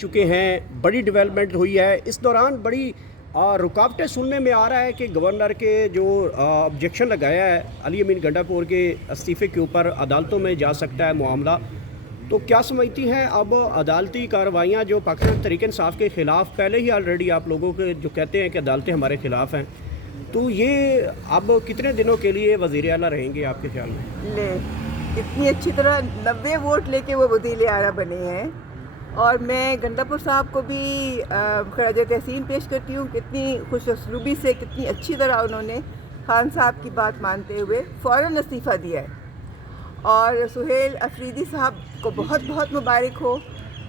چکے ہیں, بڑی ڈیولپمنٹ ہوئی ہے. اس دوران بڑی رکاوٹیں سننے میں آ رہا ہے کہ گورنر کے جو آبجیکشن لگایا ہے علی امین گنڈاپور کے استعفے کے اوپر, عدالتوں میں جا سکتا ہے معاملہ. تو کیا سمجھتی ہیں اب عدالتی کارروائیاں جو پاکستان تحریک انصاف کے خلاف پہلے ہی آلریڈی آپ لوگوں کے جو کہتے ہیں کہ عدالتیں ہمارے خلاف ہیں, تو یہ اب کتنے دنوں کے لیے وزیر اعلیٰ رہیں گے آپ کے خیال میں؟ لے اتنی اچھی طرح 90 ووٹ لے کے وہ وزیر اعلیٰ بنے ہیں, اور میں گنڈاپور صاحب کو بھی خراج تحسین پیش کرتی ہوں. کتنی خوش اسلوبی سے, کتنی اچھی طرح انہوں نے خان صاحب کی بات مانتے ہوئے فوراً استعفیٰ دیا ہے. اور سہیل افریدی صاحب کو بہت بہت مبارک ہو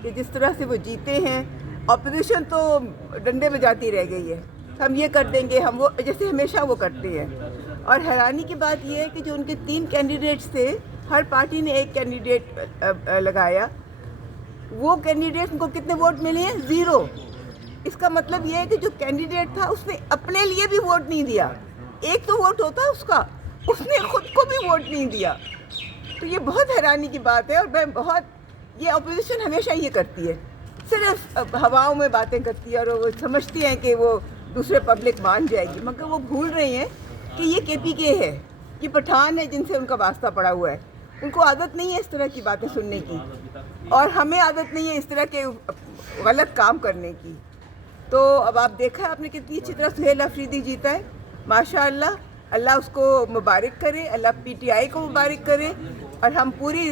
کہ جس طرح سے وہ جیتے ہیں. اپوزیشن تو ڈنڈے بجاتی رہ گئی ہے, ہم یہ کر دیں گے, ہم وہ, جیسے ہمیشہ وہ کرتے ہیں. اور حیرانی کی بات یہ ہے کہ جو ان کے 3 کینڈیڈیٹس تھے, ہر پارٹی نے ایک کینڈیڈیٹ لگایا. وہ کینڈیڈیٹ کو کتنے ووٹ ملے ہیں؟ 0. اس کا مطلب یہ ہے کہ جو کینڈیڈیٹ تھا اس نے اپنے لیے بھی ووٹ نہیں دیا. ایک تو ووٹ ہوتا ہے اس کا, اس نے خود کو بھی ووٹ نہیں دیا. تو یہ بہت حیرانی کی بات ہے. اور میں یہ اپوزیشن ہمیشہ یہ کرتی ہے, صرف ہواؤں میں باتیں کرتی ہے, اور وہ سمجھتی ہیں کہ وہ دوسرے پبلک مان جائے گی, مگر وہ بھول رہی ہیں کہ یہ KPK ہے, یہ پٹھان ہے جن سے ان کا واسطہ پڑا ہوا ہے. ان کو عادت نہیں ہے اس طرح کی باتیں سننے کی, اور ہمیں عادت نہیں ہے اس طرح کے غلط کام کرنے کی. تو اب آپ دیکھا ہے آپ نے کتنی اچھی طرح سہیل افریدی جیتا ہے, ماشاء اللہ. اللہ اس کو مبارک کرے, اللہ PTI کو مبارک کرے. اور ہم پوری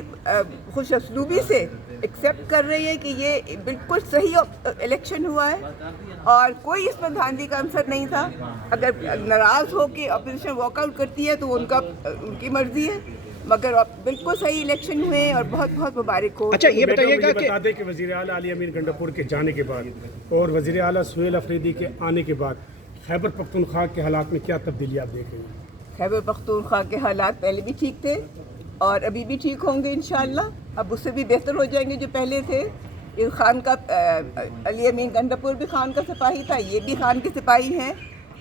خوش اسلوبی سے ایکسیپٹ کر رہے ہیں کہ یہ بالکل صحیح الیکشن ہوا ہے, اور کوئی اس میں دھاندلی کا عنصر نہیں تھا. اگر ناراض ہو کے اپوزیشن واک آؤٹ کرتی ہے تو ان کی مرضی ہے, مگر بالکل صحیح الیکشن ہوئے اور بہت بہت مبارک ہو. اچھا, یہ بتائیے گا کہ بتا دیں کہ وزیر اعلیٰ علی امین گنڈاپور کے جانے کے بعد اور وزیر اعلیٰ سہیل افریدی کے آنے کے بعد خیبر پختونخوا کے حالات میں کیا تبدیلی آپ دیکھ رہے ہیں؟ خیبر پختونخوا کے حالات پہلے بھی ٹھیک تھے اور ابھی بھی ٹھیک ہوں گے انشاءاللہ. اب اس سے بھی بہتر ہو جائیں گے جو پہلے تھے. خان کا علی امین گنڈاپور بھی خان کا سپاہی تھا, یہ بھی خان کے سپاہی ہیں,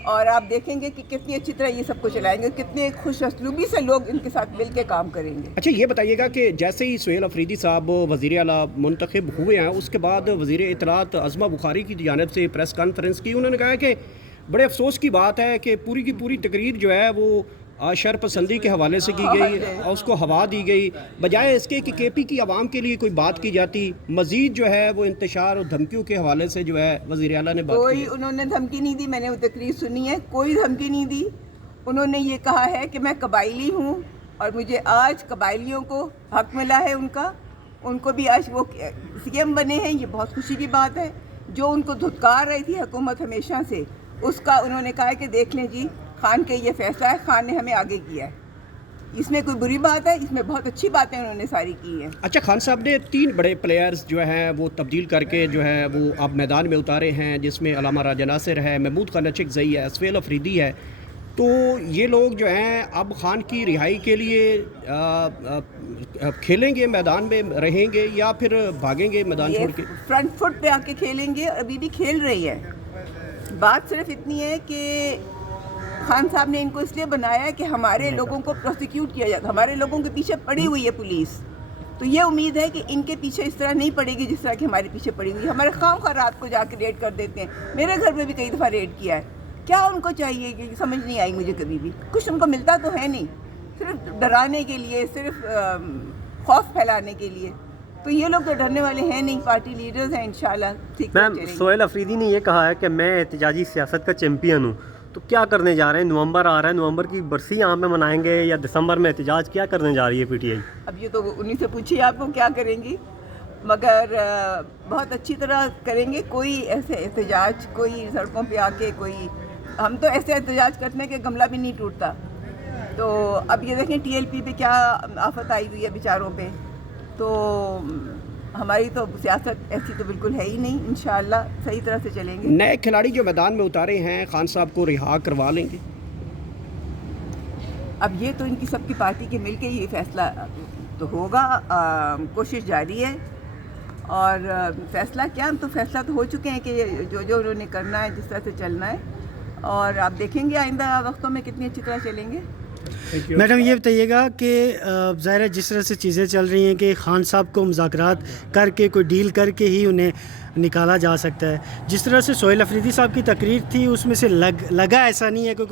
اور آپ دیکھیں گے کہ کتنی اچھی طرح یہ سب کو چلائیں گے, کتنے خوش اسلوبی سے لوگ ان کے ساتھ مل کے کام کریں گے. اچھا, یہ بتائیے گا کہ جیسے ہی سہیل افریدی صاحب وزیر اعلیٰ منتخب ہوئے ہیں, اس کے بعد وزیر اطلاعات عظمہ بخاری کی جانب سے پریس کانفرنس کی. انہوں نے کہا کہ بڑے افسوس کی بات ہے کہ پوری کی پوری تقریر جو ہے وہ شر پسندی کے حوالے سے کی گئی اور اس کو ہوا دی گئی, بجائے اس کے کہ KP کی عوام کے لیے کوئی بات کی جاتی. مزید جو ہے وہ انتشار اور دھمکیوں کے حوالے سے جو ہے وزیر اعلیٰ نے بات کی. کوئی انہوں نے دھمکی نہیں دی, میں نے وہ تقریر سنی ہے, کوئی دھمکی نہیں دی. انہوں نے یہ کہا ہے کہ میں قبائلی ہوں اور مجھے آج قبائلیوں کو حق ملا ہے ان کا. ان کو بھی آج وہ CM بنے ہیں, یہ بہت خوشی کی بات ہے. جو ان کو دھتکار رہی تھی حکومت ہمیشہ سے, اس کا انہوں نے کہا ہے کہ دیکھ لیں جی, خان کے یہ فیصلہ ہے, خان نے ہمیں آگے کیا ہے. اس میں کوئی بری بات ہے؟ اس میں بہت اچھی باتیں انہوں نے ساری کی ہیں. اچھا, خان صاحب نے 3 بڑے پلیئرز جو ہیں وہ تبدیل کر کے جو ہے وہ اب میدان میں اتارے ہیں, جس میں علامہ راجہ ناصر ہے, محمود خان اچکزئی ہے, سہیل افریدی ہے. تو یہ لوگ جو ہیں اب خان کی رہائی کے لیے کھیلیں گے, میدان میں رہیں گے, یا پھر بھاگیں گے میدان چھوڑ کے؟ فرنٹ فٹ پہ آ کے کھیلیں گے, اور ابھی بھی کھیل رہی ہے. بات صرف اتنی ہے کہ خان صاحب نے ان کو اس لیے بنایا ہے کہ ہمارے لوگوں کو پروسیکیوٹ کیا جاتا. ہمارے لوگوں کے پیچھے پڑی ہوئی ہے پولیس, تو یہ امید ہے کہ ان کے پیچھے اس طرح نہیں پڑے گی جس طرح کہ ہمارے پیچھے پڑی ہوئی ہے. ہمارے خواہ رات کو جا کے ریڈ کر دیتے ہیں. میرے گھر میں بھی کئی دفعہ ریڈ کیا ہے. کیا ان کو چاہیے کہ سمجھ نہیں آئی مجھے کبھی بھی. کچھ ان کو ملتا تو ہے نہیں, صرف ڈرانے کے لیے, صرف خوف پھیلانے کے لیے. تو یہ لوگ تو ڈرنے والے ہیں نہیں, پارٹی لیڈرز ہیں انشاءاللہ. میم, سہیل افریدی نے یہ کہا ہے کہ میں احتجاجی سیاست کا چیمپئن ہوں. تو کیا کرنے جا رہے ہیں؟ نومبر آ رہا ہے, نومبر کی برسی یہاں پہ منائیں گے, یا دسمبر میں احتجاج کیا کرنے جا رہی ہے PTI؟ اب یہ تو انہیں سے پوچھیے آپ کو کیا کریں گی, مگر بہت اچھی طرح کریں گے. کوئی ایسے احتجاج, کوئی سڑکوں پہ آ کے کوئی, ہم تو ایسے احتجاج کرتے ہیں کہ گملہ بھی نہیں ٹوٹتا. تو اب یہ دیکھیں TLP پہ کیا آفت آئی ہوئی ہے بیچاروں پہ. تو ہماری تو سیاست ایسی تو بالکل ہے ہی نہیں. انشاءاللہ صحیح طرح سے چلیں گے. نئے کھلاڑی جو میدان میں اتارے ہیں, خان صاحب کو رہا کروا لیں گے؟ اب یہ تو ان کی سب کی پارٹی کے مل کے یہ فیصلہ تو ہوگا. کوشش جاری ہے, اور فیصلہ کیا, ہم تو فیصلہ تو ہو چکے ہیں کہ جو انہوں نے کرنا ہے, جس طرح سے چلنا ہے. اور آپ دیکھیں گے آئندہ وقتوں میں کتنی اچھی طرح چلیں گے. میڈم یہ بتائیے گا کہ ظاہر ہے جس طرح سے چیزیں چل رہی ہیں کہ خان صاحب کو مذاکرات کر کے کوئی ڈیل کر کے ہی انہیں نکالا جا سکتا ہے، جس طرح سے سہیل افریدی صاحب کی تقریر تھی اس میں سے لگا ایسا نہیں ہے کہ